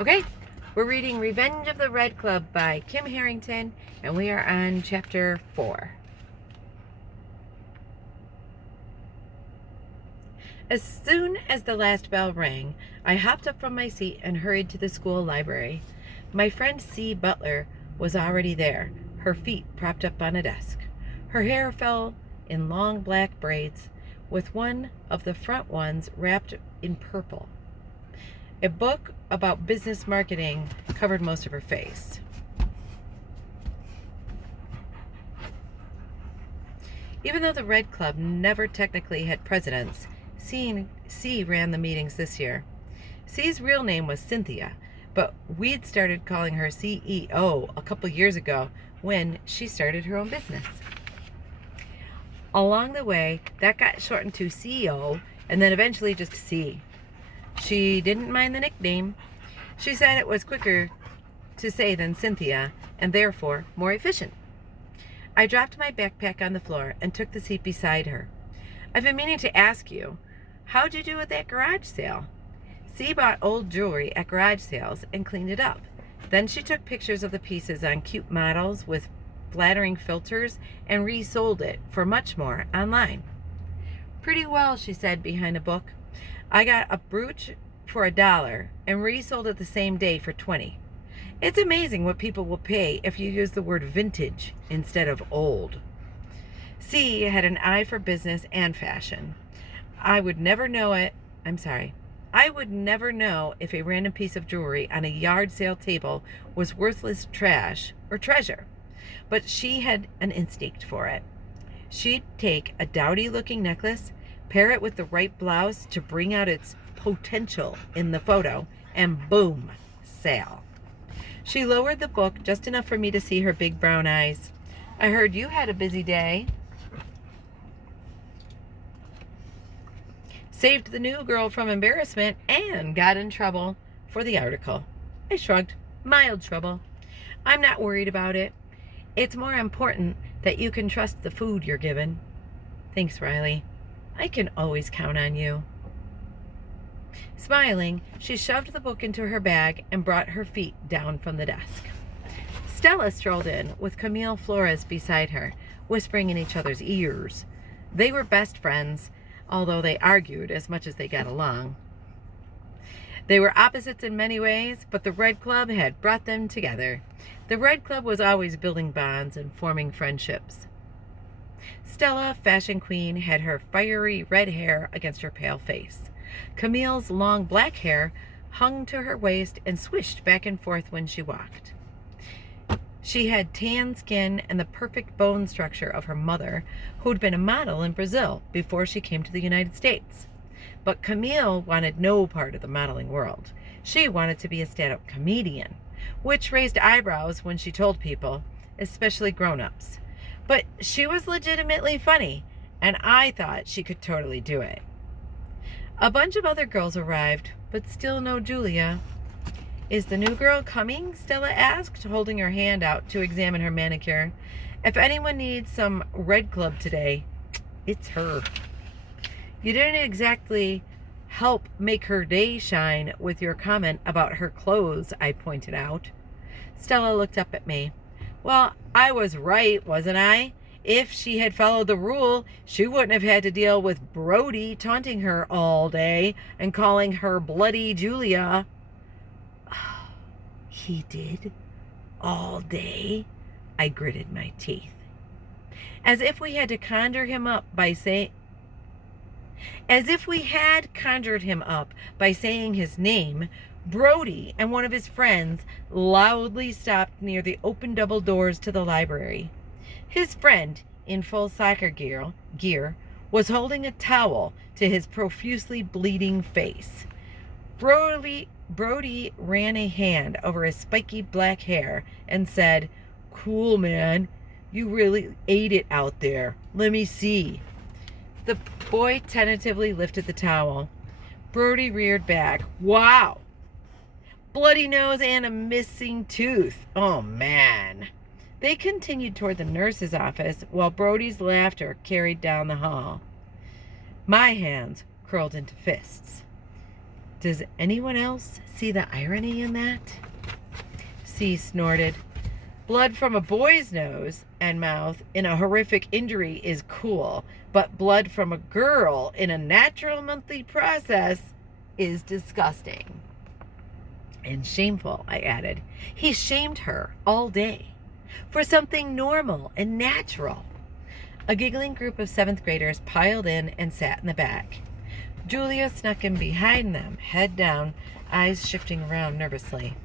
Okay, we're reading Revenge of the Red Club by Kim Harrington, and we are on chapter 4. As soon as the last bell rang, I hopped up from my seat and hurried to the school library. My friend C. Butler was already there, her feet propped up on a desk. Her hair fell in long black braids, with one of the front ones wrapped in purple. A book about business marketing covered most of her face. Even though the Red Club never technically had presidents, C ran the meetings this year. C's real name was Cynthia, but we'd started calling her CEO a couple years ago when she started her own business. Along the way, that got shortened to CEO and then eventually just C. She didn't mind the nickname. She said it was quicker to say than Cynthia, and therefore more efficient. I dropped my backpack on the floor and took the seat beside her. I've been meaning to ask you, how'd you do with that garage sale? C bought old jewelry at garage sales and cleaned it up. Then she took pictures of the pieces on cute models with flattering filters and resold it for much more online. Pretty well, she said behind a book. I got a brooch for $1 and resold it the same day for $20. It's amazing what people will pay if you use the word vintage instead of old. C had an eye for business and fashion. I would never know if a random piece of jewelry on a yard sale table was worthless trash or treasure, but she had an instinct for it. She'd take a dowdy-looking necklace, pair it with the right blouse to bring out its potential in the photo, and boom, sale. She lowered the book just enough for me to see her big brown eyes. I heard you had a busy day. Saved the new girl from embarrassment and got in trouble for the article. I shrugged. Mild trouble. I'm not worried about it. It's more important that you can trust the food you're given. Thanks, Riley. I can always count on you. Smiling, she shoved the book into her bag and brought her feet down from the desk. Stella strolled in with Camille Flores beside her, whispering in each other's ears. They were best friends, although they argued as much as they got along. They were opposites in many ways, but the Red Club had brought them together. The Red Club was always building bonds and forming friendships. Stella, fashion queen, had her fiery red hair against her pale face. Camille's long black hair hung to her waist and swished back and forth when she walked. She had tan skin and the perfect bone structure of her mother, who'd been a model in Brazil before she came to the United States. But Camille wanted no part of the modeling world. She wanted to be a stand-up comedian, which raised eyebrows when she told people, especially grown-ups. But she was legitimately funny, and I thought she could totally do it. A bunch of other girls arrived, but still no Julia. Is the new girl coming? Stella asked, holding her hand out to examine her manicure. If anyone needs some Red Club today, it's her. You didn't exactly help make her day shine with your comment about her clothes, I pointed out. Stella looked up at me. Well, I was right, wasn't I? If she had followed the rule, she wouldn't have had to deal with Brody taunting her all day and calling her Bloody Julia. He did? All day? I gritted my teeth. As if we had conjured him up by saying his name, Brody and one of his friends loudly stopped near the open double doors to the library. His friend, in full soccer gear, was holding a towel to his profusely bleeding face. Brody ran a hand over his spiky black hair and said, "Cool, man. You really ate it out there. Let me see." The boy tentatively lifted the towel. Brody reared back. "Wow. Bloody nose and a missing tooth. Oh, man." They continued toward the nurse's office while Brody's laughter carried down the hall. My hands curled into fists. Does anyone else see the irony in that? C snorted. Blood from a boy's nose and mouth in a horrific injury is cool, but blood from a girl in a natural monthly process is disgusting. And shameful, I added. He shamed her all day for something normal and natural. A giggling group of 7th graders piled in and sat in the back. Julia snuck in behind them, head down, eyes shifting around nervously.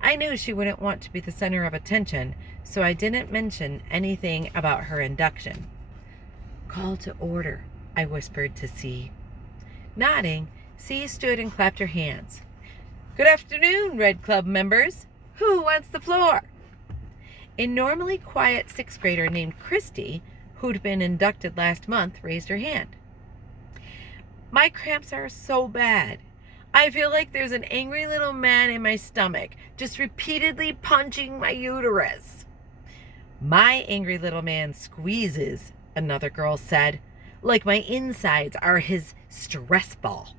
I knew she wouldn't want to be the center of attention, so I didn't mention anything about her induction. Call to order, I whispered to C. Nodding, C stood and clapped her hands. Good afternoon, Red Club members. Who wants the floor? A normally quiet 6th grader named Christy, who'd been inducted last month, raised her hand. My cramps are so bad. I feel like there's an angry little man in my stomach, just repeatedly punching my uterus. My angry little man squeezes, another girl said, like my insides are his stress ball.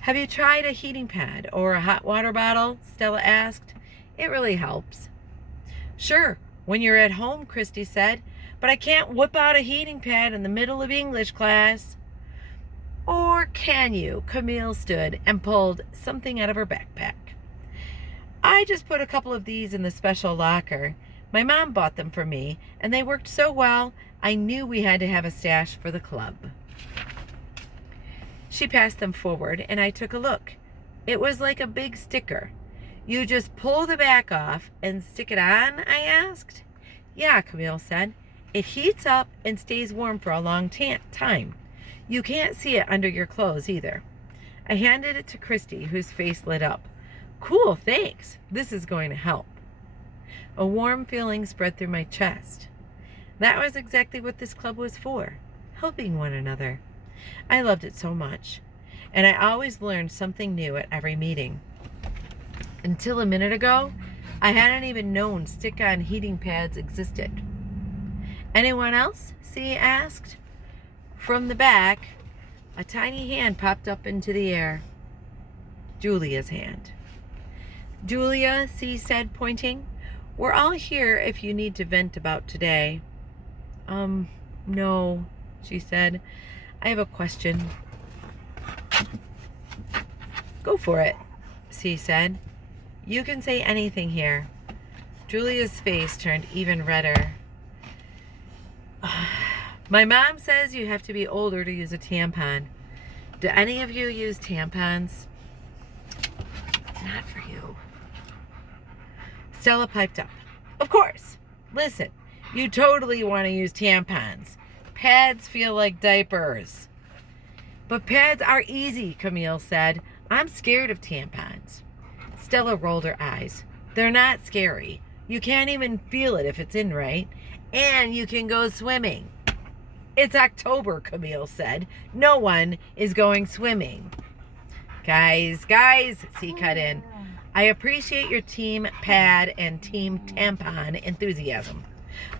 Have you tried a heating pad or a hot water bottle? Stella asked. It really helps. Sure, when you're at home, Christy said, but I can't whip out a heating pad in the middle of English class. Or can you? Camille stood and pulled something out of her backpack. I just put a couple of these in the special locker. My mom bought them for me, and they worked so well, I knew we had to have a stash for the club. She passed them forward, and I took a look. It was like a big sticker. You just pull the back off and stick it on, I asked. Yeah, Camille said. It heats up and stays warm for a long time. You can't see it under your clothes either. I handed it to Christy, whose face lit up. Cool, thanks. This is going to help. A warm feeling spread through my chest. That was exactly what this club was for, helping one another. I loved it so much, and I always learned something new at every meeting. Until a minute ago, I hadn't even known stick-on heating pads existed. Anyone else? C asked. From the back, a tiny hand popped up into the air. Julia's hand. Julia, C said, pointing. We're all here if you need to vent about today. No, she said. I have a question. Go for it, C said. You can say anything here. Julia's face turned even redder. My mom says you have to be older to use a tampon. Do any of you use tampons? Not for you. Stella piped up. Of course. Listen, you totally want to use tampons. Pads feel like diapers. But pads are easy, Camille said. I'm scared of tampons. Stella rolled her eyes. They're not scary. You can't even feel it if it's in, right? And you can go swimming. It's October, Camille said. No one is going swimming. Guys, C cut in. I appreciate your team pad and team tampon enthusiasm,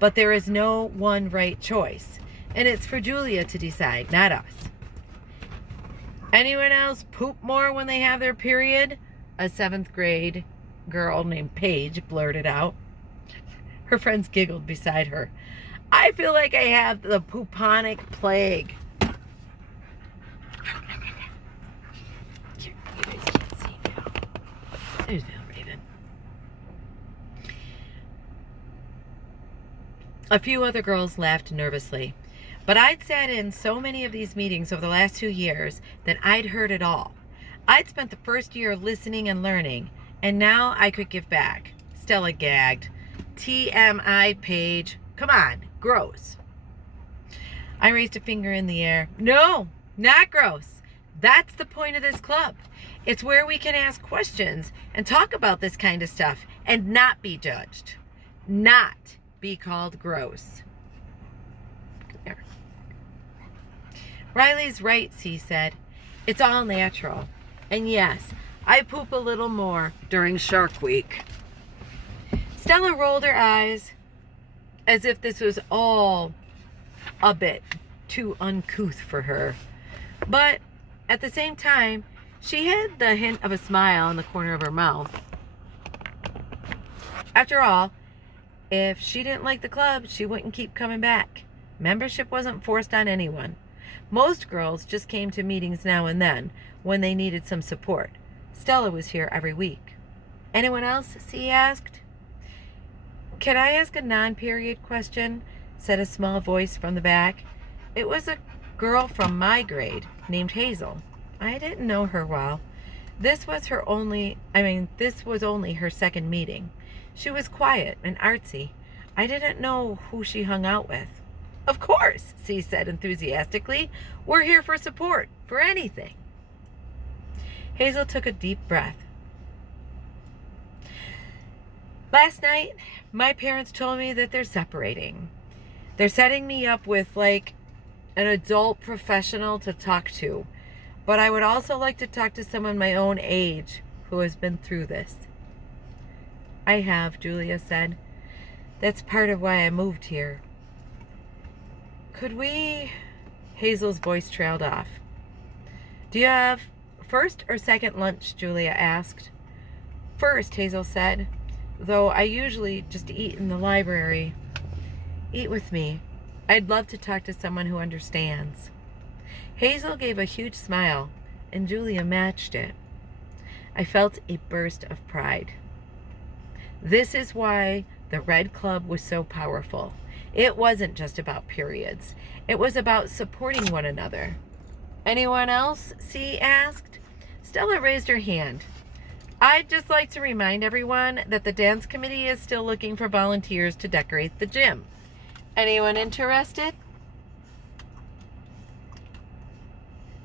but there is no one right choice, and it's for Julia to decide, not us. Anyone else poop more when they have their period? A 7th grade girl named Paige blurted out. Her friends giggled beside her. I feel like I have the pooponic plague. You guys can't see now. There's no Raven. A few other girls laughed nervously, but I'd sat in so many of these meetings over the last 2 years that I'd heard it all. I'd spent the first year listening and learning, and now I could give back. Stella gagged. TMI, Paige. Come on, gross. I raised a finger in the air. No, not gross. That's the point of this club. It's where we can ask questions and talk about this kind of stuff and not be judged. Not be called gross. Come here. Riley's right, C said. It's all natural. And yes, I poop a little more during Shark Week. Stella rolled her eyes as if this was all a bit too uncouth for her. But at the same time, She hid the hint of a smile in the corner of her mouth. After all, if she didn't like the club, she wouldn't keep coming back. Membership wasn't forced on anyone. Most girls just came to meetings now and then when they needed some support. Stella was here every week. Anyone else? C asked. Can I ask a non-period question? Said a small voice from the back. It was a girl from my grade named Hazel. I didn't know her well. This was only her second meeting. She was quiet and artsy. I didn't know who she hung out with. Of course, C said enthusiastically. We're here for support, for anything. Hazel took a deep breath. Last night, my parents told me that they're separating. They're setting me up with, like, an adult professional to talk to. But I would also like to talk to someone my own age who has been through this. I have, Julia said. That's part of why I moved here. Could we... Hazel's voice trailed off. Do you have first or second lunch? Julia asked. First, Hazel said. Though I usually just eat in the library. Eat with me. I'd love to talk to someone who understands. Hazel gave a huge smile, and Julia matched it. I felt a burst of pride. This is why the Red Club was so powerful. It wasn't just about periods. It was about supporting one another. Anyone else? C asked. Stella raised her hand. I'd just like to remind everyone that the dance committee is still looking for volunteers to decorate the gym. Anyone interested?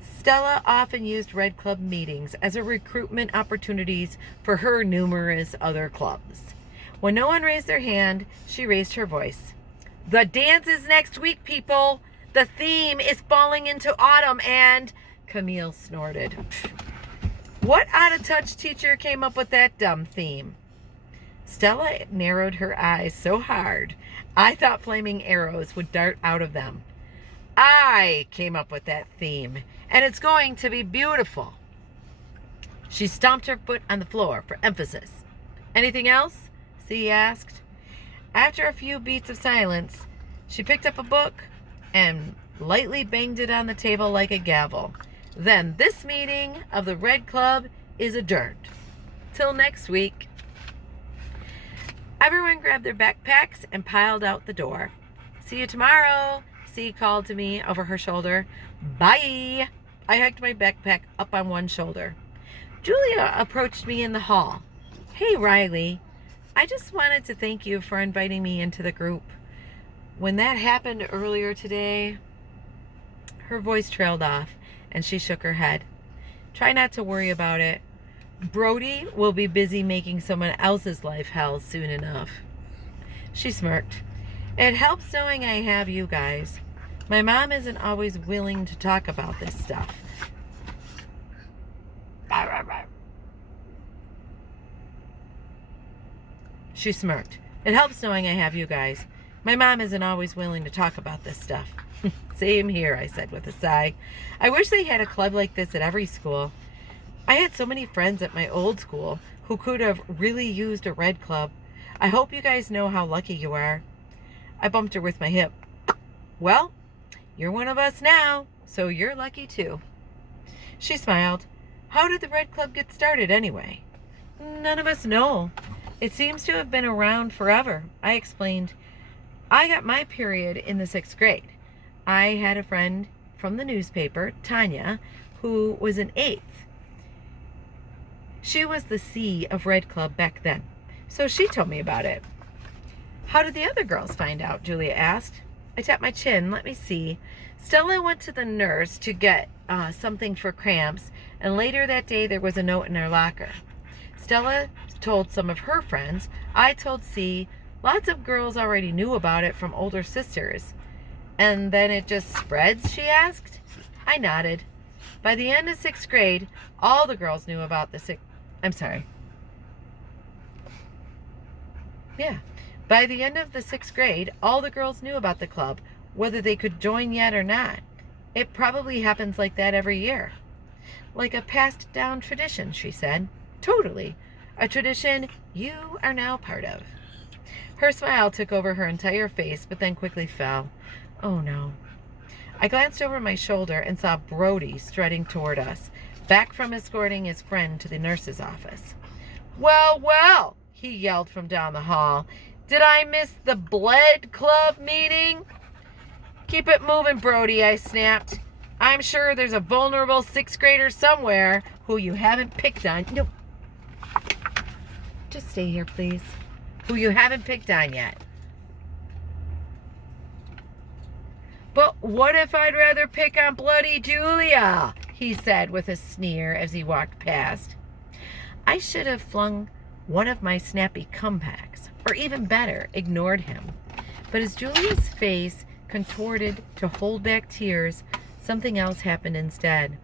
Stella often used Red Club meetings as a recruitment opportunities for her numerous other clubs. When no one raised their hand, she raised her voice. The dance is next week, people. The theme is falling into autumn and... Camille snorted. What out-of-touch teacher came up with that dumb theme? Stella narrowed her eyes so hard, I thought flaming arrows would dart out of them. I came up with that theme, and it's going to be beautiful. She stomped her foot on the floor for emphasis. Anything else? C asked. After a few beats of silence, she picked up a book and lightly banged it on the table like a gavel. Then this meeting of the Red Club is adjourned. Till next week. Everyone grabbed their backpacks and piled out the door. See you tomorrow, C called to me over her shoulder. Bye. I hooked my backpack up on one shoulder. Julia approached me in the hall. Hey, Riley. I just wanted to thank you for inviting me into the group. When that happened earlier today, her voice trailed off and she shook her head. Try not to worry about it. Brody will be busy making someone else's life hell soon enough. She smirked. It helps knowing I have you guys. My mom isn't always willing to talk about this stuff. She smirked. It helps knowing I have you guys. My mom isn't always willing to talk about this stuff. Same here, I said with a sigh. I wish they had a club like this at every school. I had so many friends at my old school who could have really used a Red Club. I hope you guys know how lucky you are. I bumped her with my hip. Well, you're one of us now, so you're lucky too. She smiled. How did the Red Club get started anyway? None of us know. It seems to have been around forever, I explained. I got my period in the 6th grade. I had a friend from the newspaper, Tanya, who was in 8th. She was the C of Red Club back then, so she told me about it. How did the other girls find out? Julia asked. I tapped my chin. Let me see. Stella went to the nurse to get something for cramps, and later that day there was a note in our locker. Stella told some of her friends. I told C. Lots of girls already knew about it from older sisters. And then it just spreads, she asked. I nodded. By the end of 6th grade, all the girls knew about the By the end of the 6th grade, all the girls knew about the club, whether they could join yet or not. It probably happens like that every year. Like a passed down tradition, she said. Totally. A tradition you are now part of. Her smile took over her entire face, but then quickly fell. Oh no. I glanced over my shoulder and saw Brody strutting toward us, back from escorting his friend to the nurse's office. Well, well, he yelled from down the hall. Did I miss the Bled Club meeting? Keep it moving, Brody, I snapped. I'm sure there's a vulnerable 6th grader somewhere who you haven't picked on. No. Just stay here, please. Who you haven't picked on yet. But what if I'd rather pick on bloody Julia? He said with a sneer as he walked past. I should have flung one of my snappy comebacks, or even better, ignored him. But as Julia's face contorted to hold back tears, something else happened instead.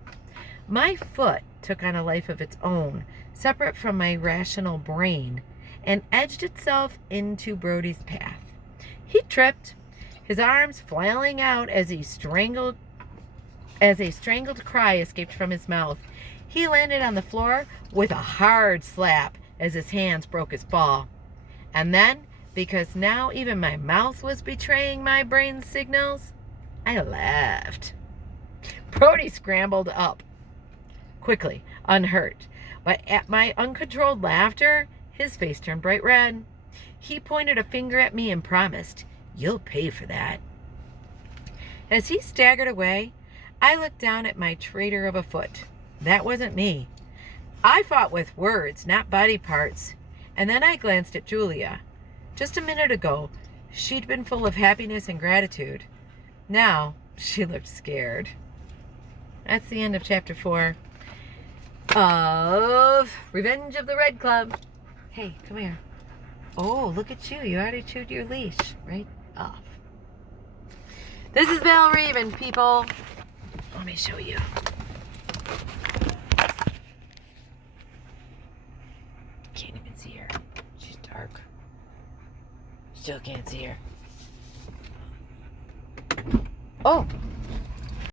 My foot took on a life of its own, separate from my rational brain, and edged itself into Brody's path. He tripped, his arms flailing out as a strangled cry escaped from his mouth. He landed on the floor with a hard slap as his hands broke his fall. And then, because now even my mouth was betraying my brain's signals, I laughed. Brody scrambled up quickly, unhurt, but at my uncontrolled laughter, his face turned bright red. He pointed a finger at me and promised, "You'll pay for that." As he staggered away, I looked down at my traitor of a foot. That wasn't me. I fought with words, not body parts. And then I glanced at Julia. Just a minute ago, she'd been full of happiness and gratitude. Now, she looked scared. That's the end of chapter 4 of Revenge of the Red Club. Hey, come here. Oh, look at you. You already chewed your leash right off. This is Val Raven, people. Let me show you. Can't even see her. She's dark. Still can't see her. Oh,